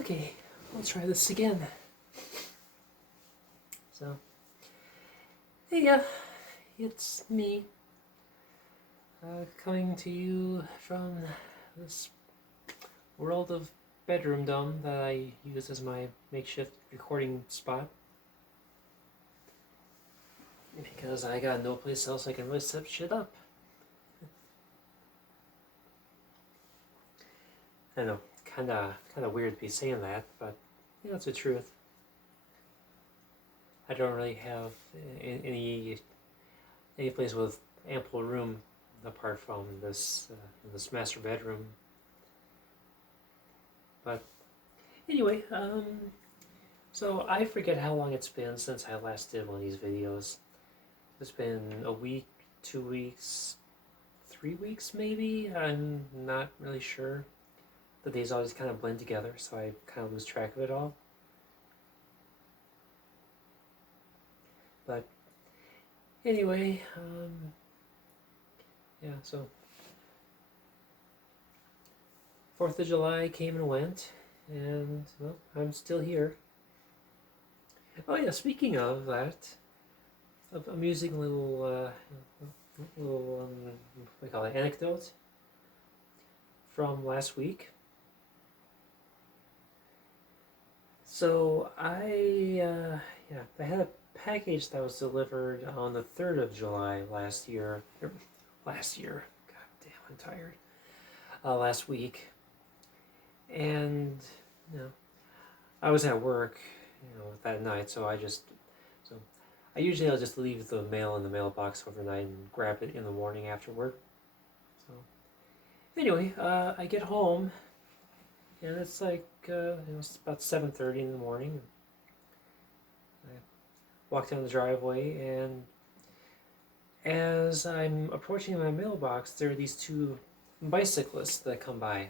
Okay, we'll try this again. So, hey, yeah, it's me, coming to you from this world of bedroom dome that I use as my makeshift recording spot. Because I got no place else I can really set shit up. I know, kinda weird to be saying that, but it's the truth. I don't really have any place with ample room apart from this master bedroom. But anyway, so I forget how long it's been since I last did one of these videos. It's been a week, 2 weeks, 3 weeks maybe? I'm not really sure. The days always kind of blend together, so I kind of lose track of it all. But anyway, yeah, so 4th of July came and went, and well, I'm still here. Oh yeah, speaking of that, amusing little what do we call it, anecdote from last week. So I had a package that was delivered on the 3rd of July last year. God damn, I'm tired. Last week, and I was at work, that night, so I'll just leave the mail in the mailbox overnight and grab it in the morning after work. So anyway, I get home, and it's like it's about 7:30 in the morning. I walk down the driveway, and as I'm approaching my mailbox, there are these two bicyclists that come by,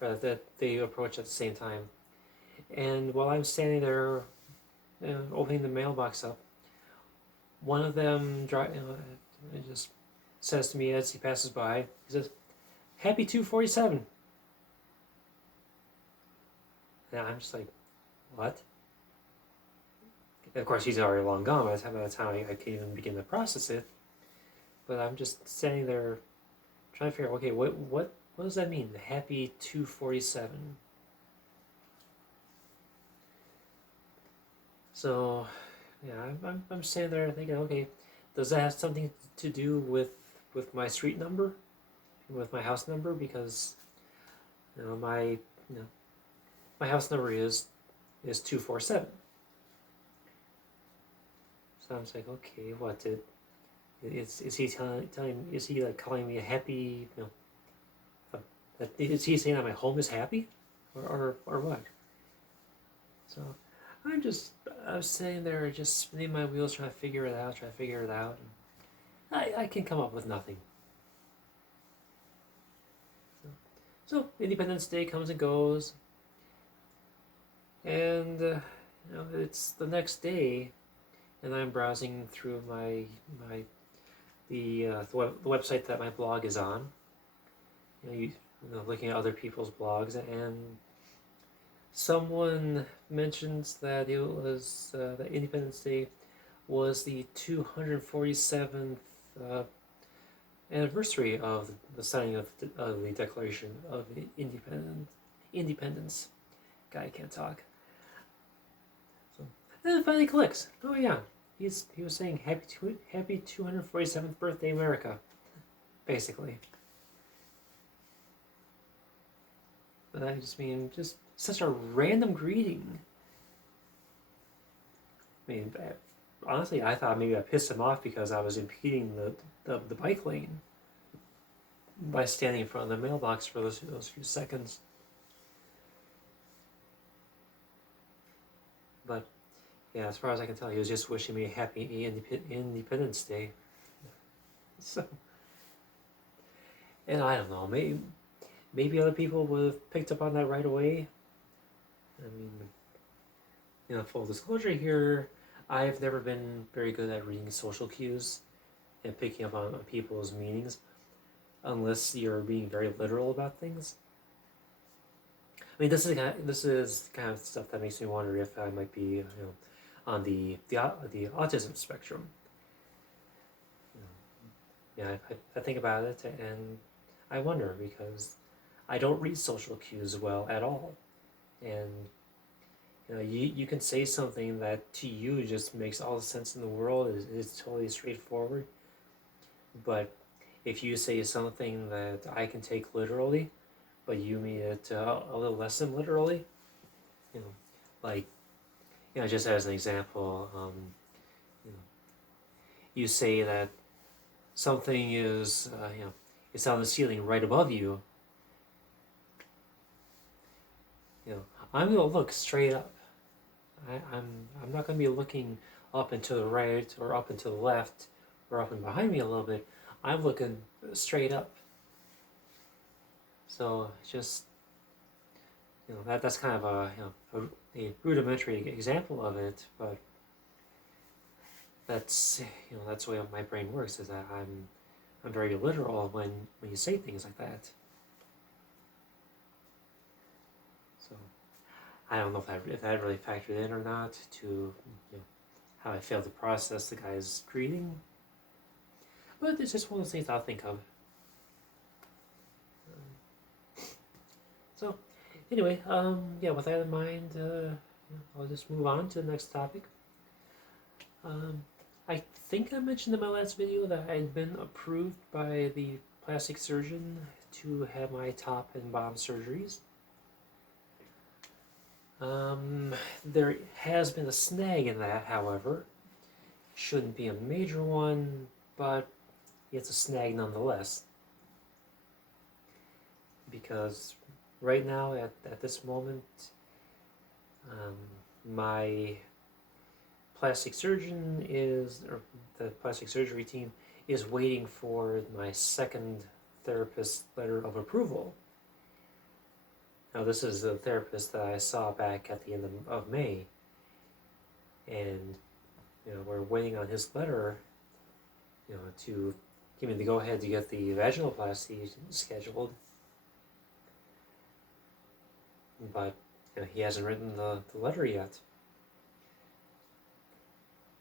or that they approach at the same time. And while I'm standing there, opening the mailbox up, one of them just says to me as he passes by, he says, "Happy 247." And I'm just like, what? And of course, he's already long gone by the time I can even begin to process it. But I'm just standing there trying to figure out, okay, what does that mean? Happy 247. So, yeah, I'm standing there thinking, okay, does that have something to do with my street number, with my house number? Because my house number is 247. So I'm just like, okay, what did? Is he telling? Is he like calling me a happy? Is he saying that my home is happy, or what? So I was sitting there just spinning my wheels, trying to figure it out. And I can come up with nothing. So Independence Day comes and goes, and it's the next day, and I'm browsing through the website that my blog is on. Looking at other people's blogs, and someone mentions that it was that Independence Day was the 247th anniversary of the signing of the Declaration of Independence. Guy can't talk. So then it finally clicks. Oh yeah, he was saying happy 247th birthday, America, basically. But I just mean, just such a random greeting. I mean, honestly, I thought maybe I pissed him off because I was impeding the bike lane by standing in front of the mailbox for those few seconds. But yeah, as far as I can tell, he was just wishing me a happy Independence Day. So, and I don't know, maybe other people would have picked up on that right away. I mean, full disclosure here, I've never been very good at reading social cues and picking up on people's meanings, unless you're being very literal about things. mean, this is kind of stuff that makes me wonder if I might be, on the autism spectrum. Yeah, I think about it and I wonder because I don't read social cues well at all, and you can say something that to you just makes all the sense in the world, is totally straightforward, but if you say something that I can take literally, but you mean it a little less than literally, you know, like just as an example, you know, you say that something is it's on the ceiling right above you. I'm gonna look straight up. I'm not gonna be looking up and to the right or up and to the left or up and behind me a little bit. I'm looking straight up. So just that's kind of a rudimentary example of it, but that's that's the way my brain works. Is that I'm very literal when you say things like that. So I don't know if that really factored in or not to how I failed to process the guy's greeting, but it's just one of those things I'll think of. So anyway, yeah, with that in mind, I'll just move on to the next topic. I think I mentioned in my last video that I'd been approved by the plastic surgeon to have my top and bottom surgeries. There has been a snag in that, however. Shouldn't be a major one, but it's a snag nonetheless. Because right now, at this moment, my plastic surgeon or the plastic surgery team is waiting for my second therapist letter of approval. Now, this is the therapist that I saw back at the end of May, and we're waiting on his letter, to give me the go-ahead to get the vaginoplasty scheduled. But he hasn't written the letter yet.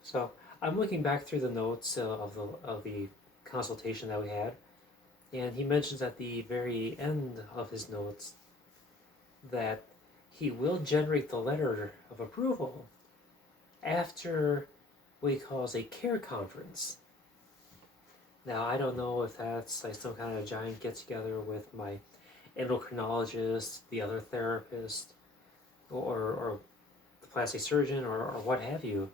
So I'm looking back through the notes of the consultation that we had, and he mentions at the very end of his notes that he will generate the letter of approval after what he calls a care conference. Now, I don't know if that's like some kind of giant get-together with my endocrinologist, the other therapist, or the plastic surgeon, or what have you.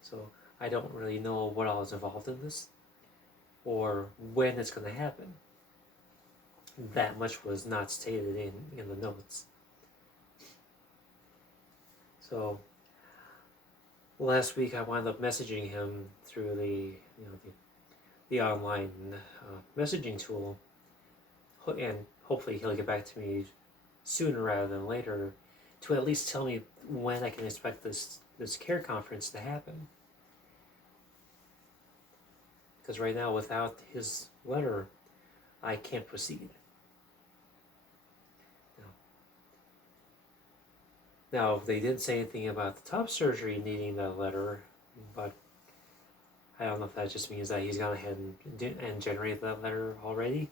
So I don't really know what all is involved in this, or when it's going to happen. That much was not stated in the notes. So last week I wound up messaging him through the online messaging tool, and hopefully he'll get back to me sooner rather than later to at least tell me when I can expect this care conference to happen. Because right now, without his letter, I can't proceed. Now, they didn't say anything about the top surgery needing that letter, but I don't know if that just means that he's gone ahead and generated that letter already,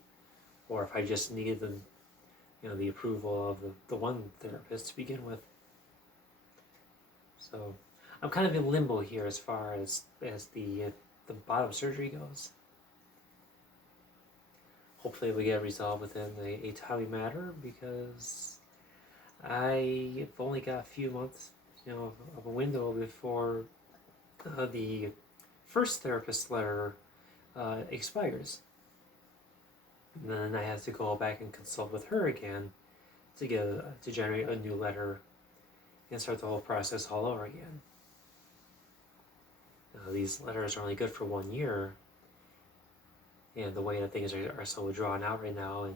or if I just needed the approval of the one therapist to begin with. So I'm kind of in limbo here as far as the bottom surgery goes. Hopefully we get resolved within a timely matter, because I've only got a few months, of a window before the first therapist letter expires. And then I have to go back and consult with her again to generate a new letter and start the whole process all over again. These letters are only good for 1 year, and the way that things are so drawn out right now and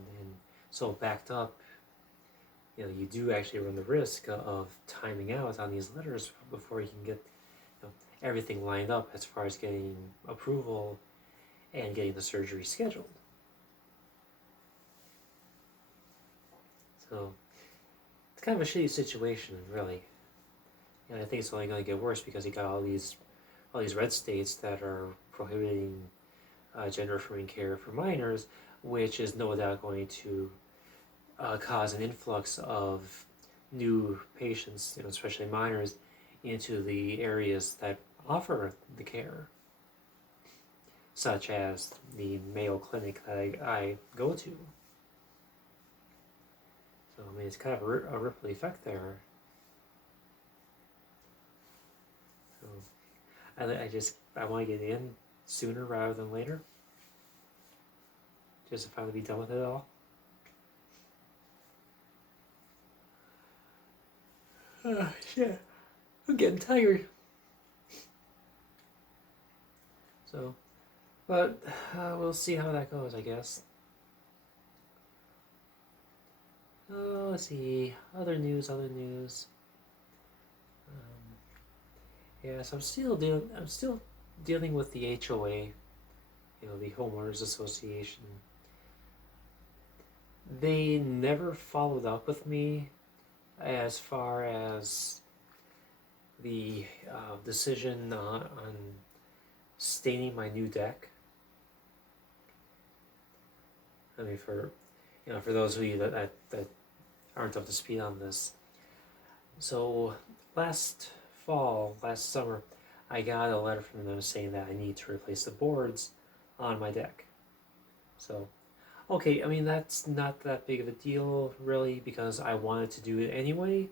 so backed up, you do actually run the risk of timing out on these letters before you can get everything lined up as far as getting approval and getting the surgery scheduled. So kind of a shitty situation, really. And I think it's only going to get worse because you got all these red states that are prohibiting gender-affirming care for minors, which is no doubt going to cause an influx of new patients, especially minors, into the areas that offer the care, such as the Mayo Clinic that I go to. So I mean, it's kind of a ripple effect there. So I want to get in sooner rather than later, just to finally be done with it all. Shit, I'm getting tired. So, but we'll see how that goes, I guess. Let's see, other news. Yes, I'm still dealing with the HOA, the homeowners association. They never followed up with me as far as the decision on staining my new deck. I mean, for those of you that aren't up to speed on this. So last summer, I got a letter from them saying that I need to replace the boards on my deck. So, okay, I mean, that's not that big of a deal, really, because I wanted to do it anyway,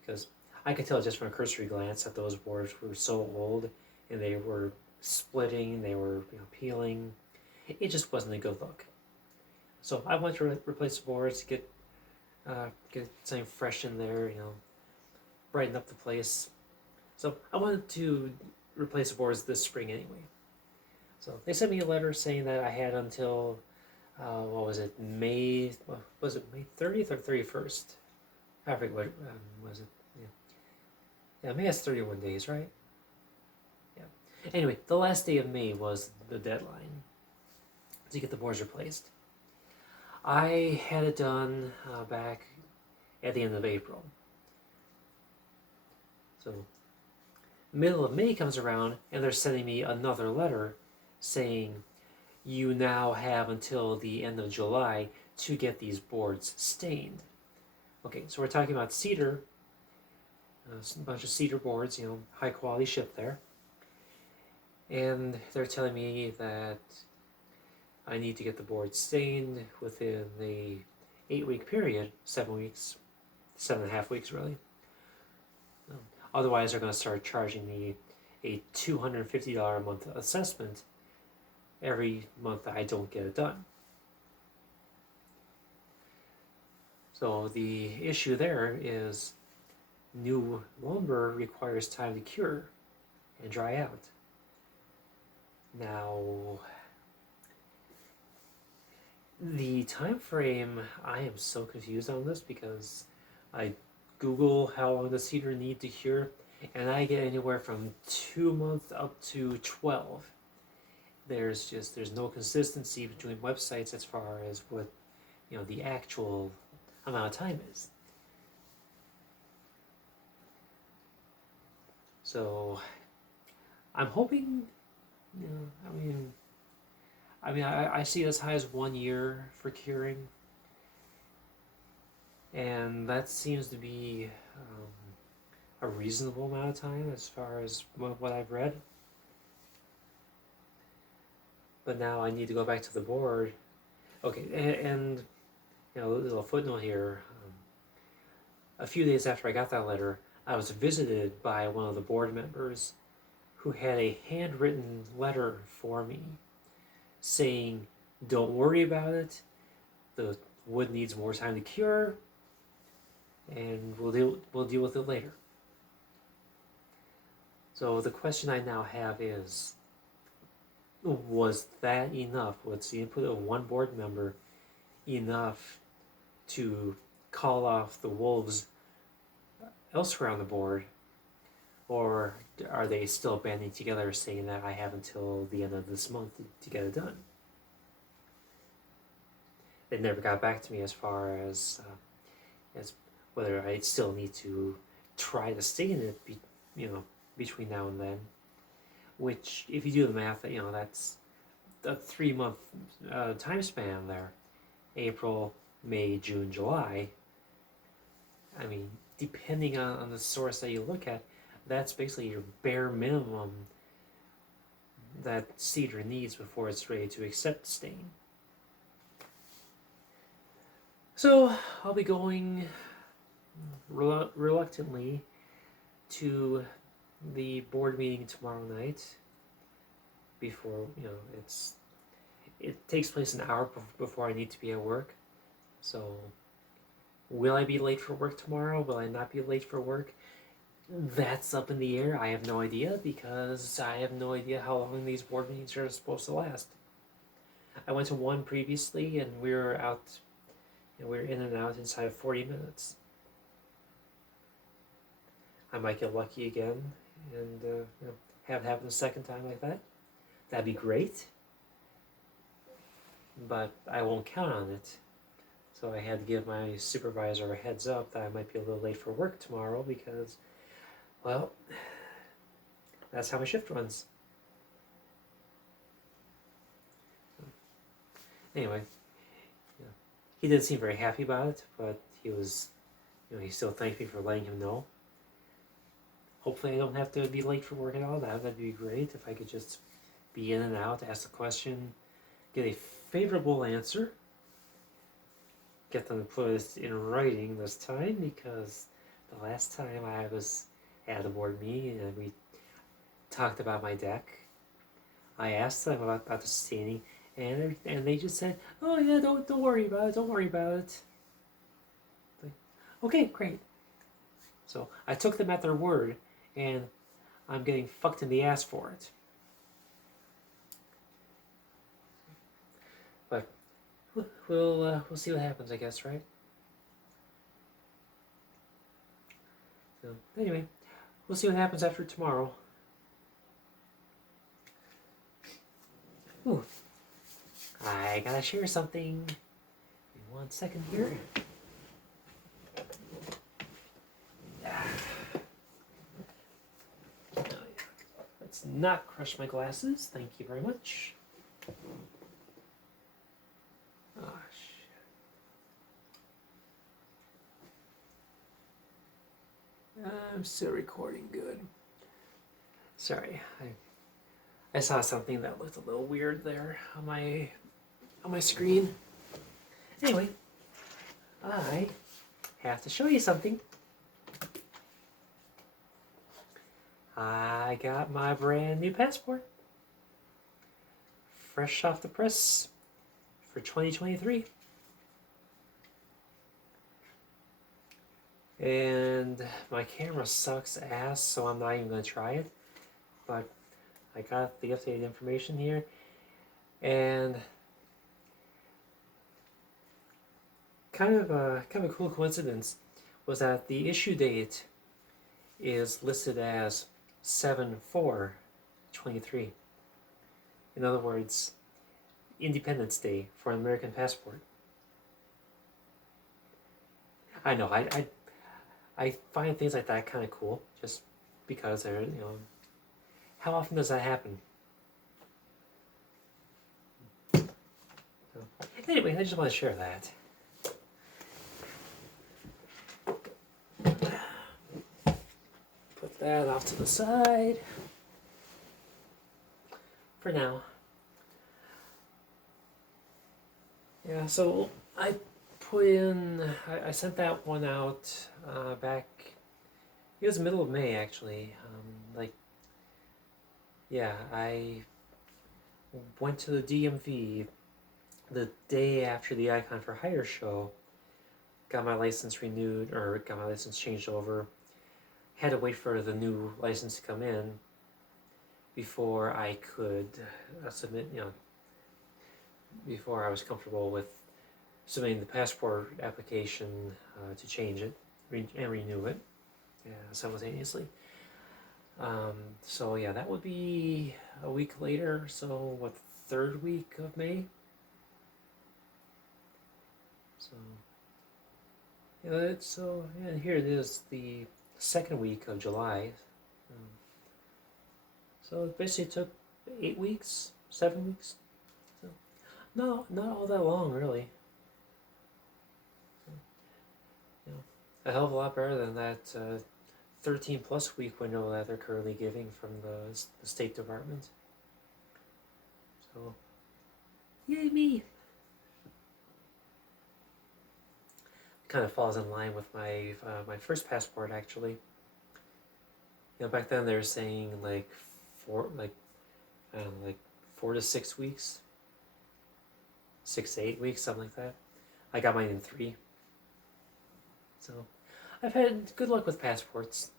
because I could tell just from a cursory glance that those boards were so old, and they were splitting, they were peeling. It just wasn't a good look. So I wanted to replace the boards, get something fresh in there, brighten up the place. So I wanted to replace the boards this spring anyway. So they sent me a letter saying that I had until, May 30th or 31st? I forget what was it. Yeah, May has 31 days, right? Yeah. Anyway, the last day of May was the deadline to get the boards replaced. I had it done back at the end of April. So middle of May comes around and they're sending me another letter saying you now have until the end of July to get these boards stained. Okay, so we're talking about cedar, a bunch of cedar boards, high quality ship there. And they're telling me that I need to get the board stained within the 8-week period, 7 weeks, 7.5 weeks really. Otherwise, they're going to start charging me a $250 a month assessment every month that I don't get it done. So the issue there is new lumber requires time to cure and dry out. Now, the time frame, I am so confused on this because I Google how long does cedar need to cure, and I get anywhere from 2 months up to 12. There's no consistency between websites as far as what the actual amount of time is. So I'm hoping, I see as high as 1 year for curing, and that seems to be a reasonable amount of time as far as what I've read. But now I need to go back to the board. Okay, and a little footnote here. A few days after I got that letter, I was visited by one of the board members who had a handwritten letter for me saying, don't worry about it, the wood needs more time to cure, and we'll deal with it later. So the question I now have is, was that enough? Was the input of one board member enough to call off the wolves elsewhere on the board? Or are they still banding together saying that I have until the end of this month to get it done? They never got back to me as far as whether I still need to try to stay in it, between now and then. Which, if you do the math, that's a 3 month time span there. April, May, June, July. I mean, depending on the source that you look at, that's basically your bare minimum that cedar needs before it's ready to accept stain. So I'll be going reluctantly to the board meeting tomorrow night. Before it takes place an hour before I need to be at work. So will I be late for work tomorrow? Will I not be late for work? That's up in the air. I have no idea, because I have no idea how long these board meetings are supposed to last. I went to one previously, and we were out, we were in and out inside of 40 minutes. I might get lucky again and have it happen a second time like that. That'd be great, but I won't count on it. So I had to give my supervisor a heads up that I might be a little late for work tomorrow, because, well, that's how my shift runs. Anyway, he didn't seem very happy about it, but he was, he still thanked me for letting him know. Hopefully I don't have to be late for work at all. That'd be great if I could just be in and out, ask the question, get a favorable answer, get them to put it in writing this time, because the last time I was at a board meeting and we talked about my deck, I asked them about the staining, and they just said, "Oh yeah, don't worry about it. Don't worry about it." Like, okay, great. So I took them at their word, and I'm getting fucked in the ass for it. But we'll see what happens, I guess, right? So anyway, we'll see what happens after tomorrow. Ooh, I gotta share something. Give me 1 second here. Let's not crush my glasses. Thank you very much. Oh, shit. I'm still recording good. Sorry, I saw something that looked a little weird there on my screen. Anyway, I have to show you something. I got my brand new passport, fresh off the press for 2023. And my camera sucks ass, so I'm not even going to try it. But I got the updated information here, and kind of a cool coincidence was that the issue date is listed as 7/4/23. In other words, Independence Day for an American passport. I know, I find things like that kind of cool, just because they're, how often does that happen? So, anyway, I just want to share that. Put that off to the side for now. Yeah, so I sent that one out back, it was the middle of May actually. I went to the DMV the day after the Icon for Hire show, got my license renewed, or got my license changed over, had to wait for the new license to come in before I could submit, before I was comfortable with submitting the passport application to change it and renew it simultaneously. So yeah, that would be a week later, so what, 3rd week of May? So And here it is, the second week of July. Um, so it basically took 8 weeks, 7 weeks. So no, not all that long, really. So, a hell of a lot better than that 13 plus week window that they're currently giving from the State Department. So, yay me! Kind of falls in line with my first passport, actually. Back then they were saying like four like I don't know, like 4 to 6 weeks, 6 to 8 weeks, something like that. I got mine in 3. So I've had good luck with passports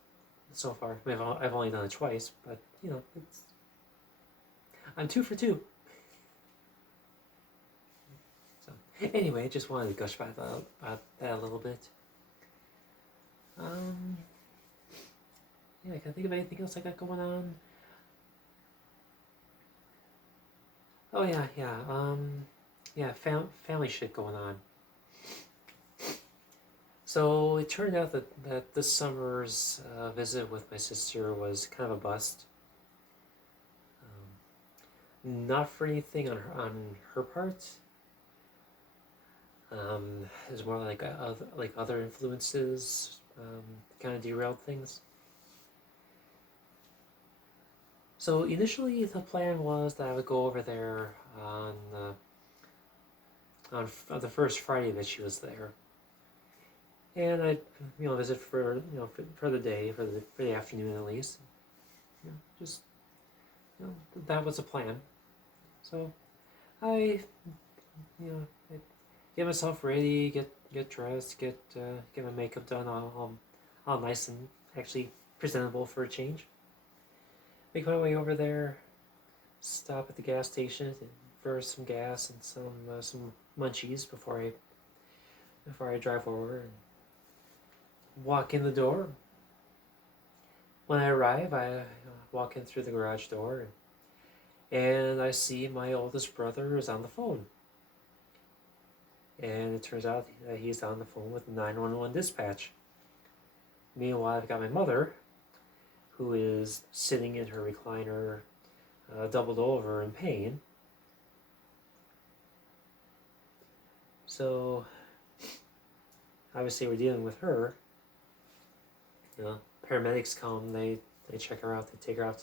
so far. I mean, I've only done it twice, but I'm 2 for 2. So anyway, just wanted to gush about that a little bit. I can't think of anything else I got going on. Oh yeah, family shit going on. So it turned out that this summer's visit with my sister was kind of a bust. Not for anything on her part. It's more like other influences kind of derailed things. So initially the plan was that I would go over there on the first Friday that she was there, and I'd visit for the day, for the afternoon at least. Just that was a plan. So I I get myself ready, get dressed, get my makeup done, all nice and actually presentable for a change. Make my way over there, stop at the gas station for some gas and some munchies before I drive over and walk in the door. When I arrive, I walk in through the garage door, and I see my oldest brother is on the phone. And it turns out that he's on the phone with 911 dispatch. Meanwhile, I've got my mother, who is sitting in her recliner, doubled over in pain. So, obviously, we're dealing with her. Paramedics come, they check her out, they take her out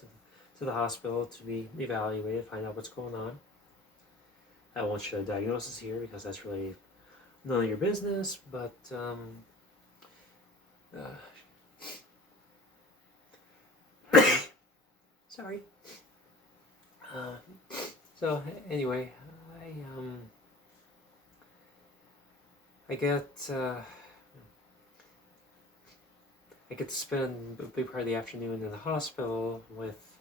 to the hospital to be evaluated, find out what's going on. I won't share the diagnosis here because that's really none of your business, but sorry. So anyway, I get to spend a big part of the afternoon in the hospital with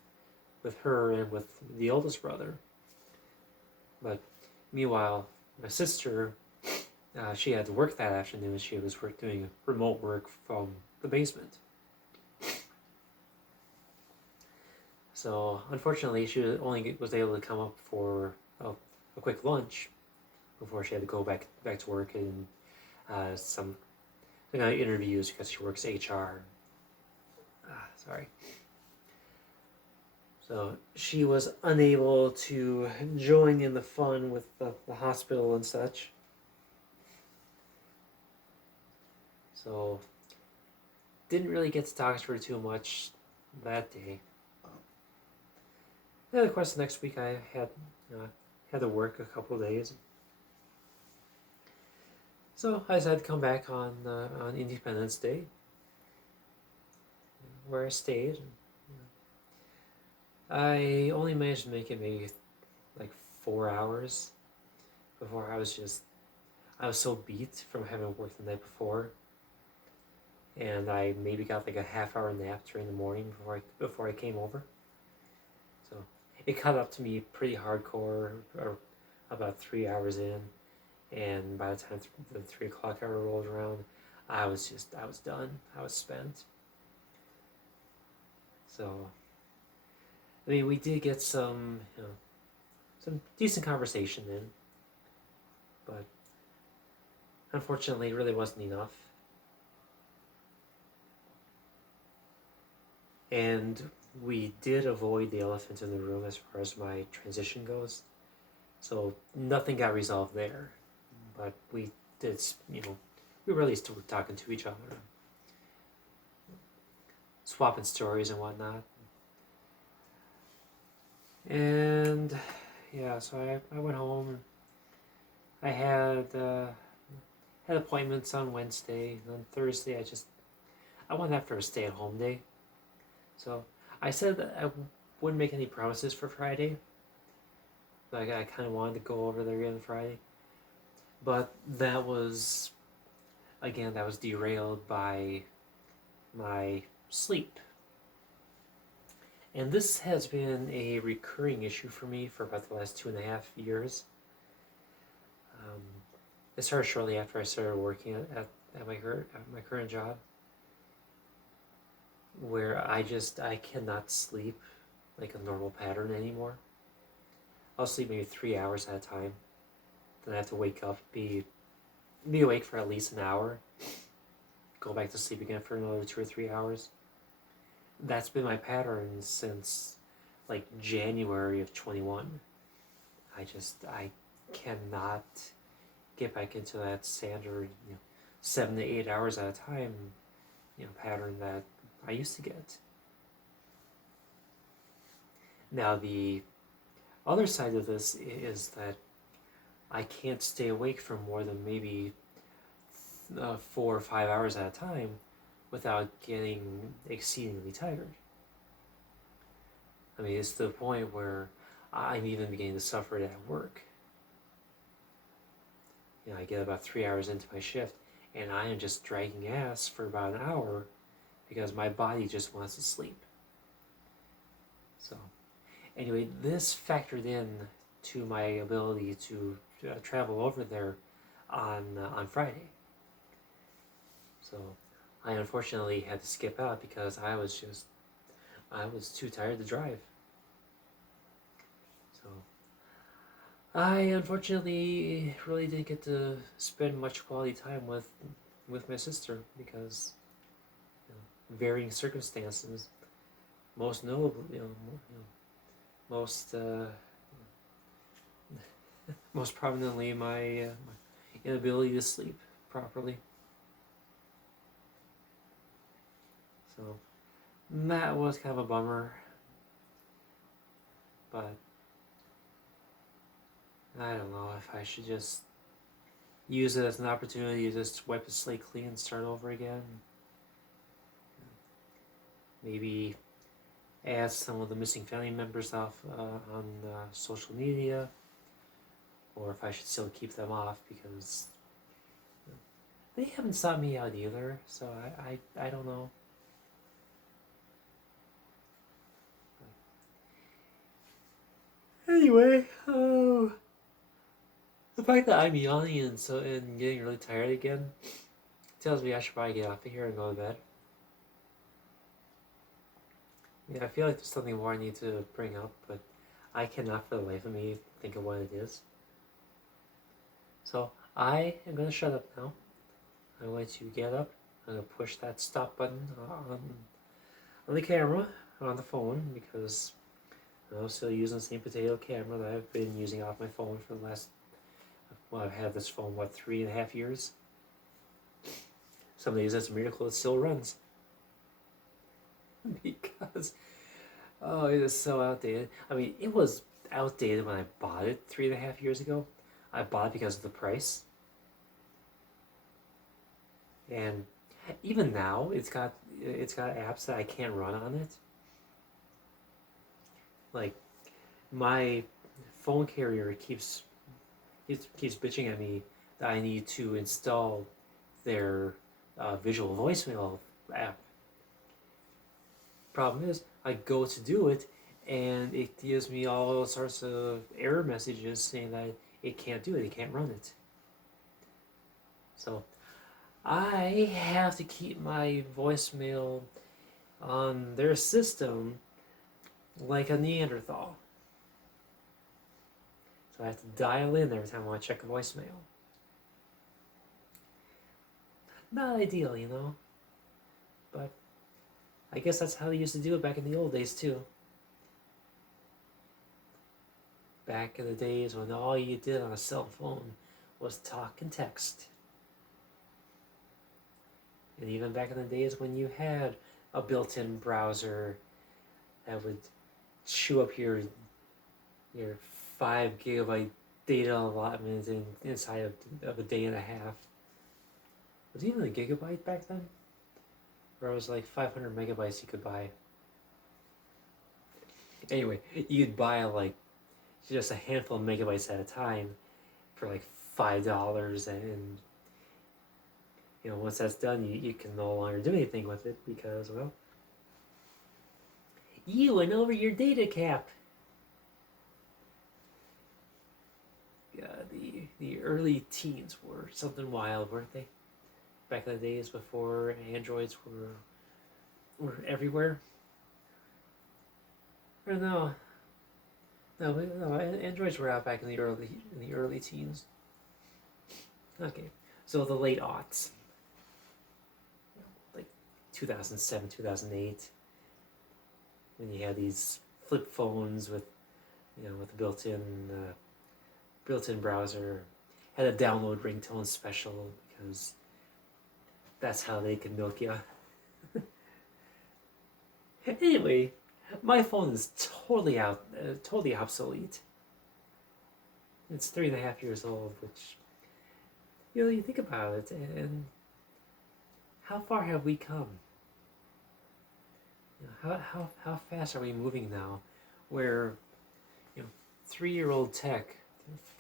her and with the oldest brother. But meanwhile, my sister, she had to work that afternoon. She was doing remote work from the basement. So unfortunately, she only was able to come up for a quick lunch before she had to go back to work and some interviews because she works HR. Sorry. So she was unable to join in the fun with the hospital and such. So didn't really get to talk to her too much that day. And of course, next week I had to work a couple of days. So I decided to come back on Independence Day, where I stayed. I only managed to make it maybe like 4 hours before I was so beat from having worked the night before, and I maybe got like a half-hour nap during the morning before I came over. So it caught up to me pretty hardcore, or about 3 hours in, and by the time the 3 o'clock hour rolled around, I was done. I was spent. So, I mean, we did get some decent conversation in, but unfortunately, it really wasn't enough. And we did avoid the elephant in the room as far as my transition goes. So nothing got resolved there. But we did, we were at least talking to each other, swapping stories and whatnot. And yeah, so I went home. I had appointments on Wednesday. And on Thursday, I went after a stay-at-home day. So I said that I wouldn't make any promises for Friday. Like I kind of wanted to go over there again Friday, but that was derailed by my sleep. And this has been a recurring issue for me for about the last 2.5 years. It started shortly after I started working at my current job, where I cannot sleep like a normal pattern anymore. I'll sleep maybe 3 hours at a time. Then I have to wake up, be awake for at least an hour, go back to sleep again for another 2 or 3 hours. That's been my pattern since like January of 21. I cannot get back into that standard 7 to 8 hours at a time pattern that I used to get. Now the other side of this is that I can't stay awake for more than maybe 4 or 5 hours at a time without getting exceedingly tired. I mean, it's to the point where I'm even beginning to suffer it at work. I get about 3 hours into my shift, and I am just dragging ass for about an hour because my body just wants to sleep. So, anyway, this factored in to my ability to travel over there on Friday. So, I unfortunately had to skip out because I was too tired to drive. So, I unfortunately really didn't get to spend much quality time with my sister because varying circumstances. Most notably, most prominently, my inability to sleep properly. So that was kind of a bummer, but I don't know if I should just use it as an opportunity to just wipe the slate clean and start over again. Maybe ask some of the missing family members off on social media, or if I should still keep them off because they haven't sought me out either, so I don't know. Anyway, the fact that I'm yawning and getting really tired again tells me I should probably get off of here and go to bed. I feel like there's something more I need to bring up, but I cannot for the life of me think of what it is. So I am going to shut up now. I'm going to get up. I'm going to push that stop button on the camera, on the phone, because I'm still using the same potato camera that I've been using off my phone for the last, I've had this phone, 3.5 years? Some days it's a miracle it still runs. Because, it is so outdated. I mean, it was outdated when I bought it 3.5 years ago. I bought it because of the price. And even now, it's got apps that I can't run on it. Like, my phone carrier keeps bitching at me that I need to install their visual voicemail app. Problem is, I go to do it, and it gives me all sorts of error messages saying that it can't do it, it can't run it. So I have to keep my voicemail on their system like a Neanderthal. So I have to dial in every time I want to check a voicemail. Not ideal, but I guess that's how they used to do it back in the old days too. Back in the days when all you did on a cell phone was talk and text. And even back in the days when you had a built-in browser that would chew up your 5 GB data allotment inside of a day and a half. Was it even a gigabyte back then? Or it was like 500 megabytes you could buy. Anyway, you'd buy like just a handful of megabytes at a time for like $5, and once that's done, you can no longer do anything with it because, well, you went over your data cap. Yeah, the early teens were something wild, weren't they? Back in the days before androids were everywhere. Or no, androids were out back in the early teens. Okay, so the late aughts, like 2007, 2008, when you had these flip phones with with a built-in browser, had a download ringtone special because that's how they could milk you. Anyway, my phone is totally obsolete. It's 3.5 years old, which you think about it, and how far have we come? How fast are we moving now? Where 3-year-old tech,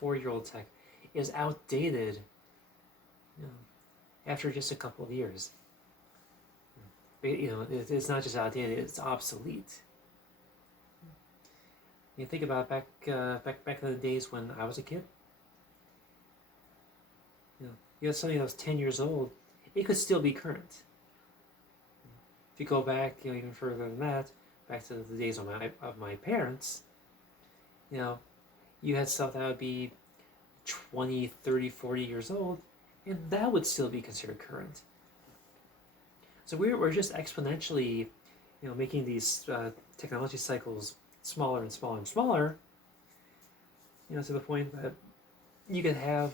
4-year-old tech is outdated after just a couple of years. It's not just outdated; it's obsolete. You think about back in the days when I was a kid. You had something that was 10 years old, it could still be current. If you go back, even further than that, back to the days of my parents, you had stuff that would be 20, 30, 40 years old, and that would still be considered current. So we're just exponentially, making these technology cycles smaller and smaller and smaller, to the point that you could have,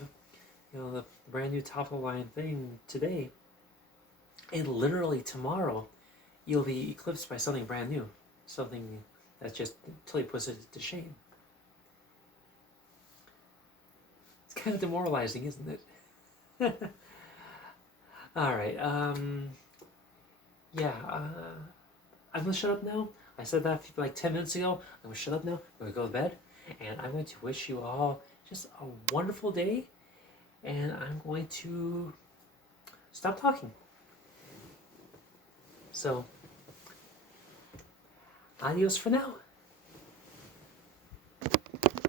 the brand new top of the line thing today, and literally tomorrow, you'll be eclipsed by something brand new, something that just totally puts it to shame. It's kind of demoralizing, isn't it? All right. Yeah. I'm gonna shut up now. I said that like 10 minutes ago. I'm gonna shut up now. I'm gonna go to bed, and I'm going to wish you all just a wonderful day. And I'm going to stop talking. So, adios for now.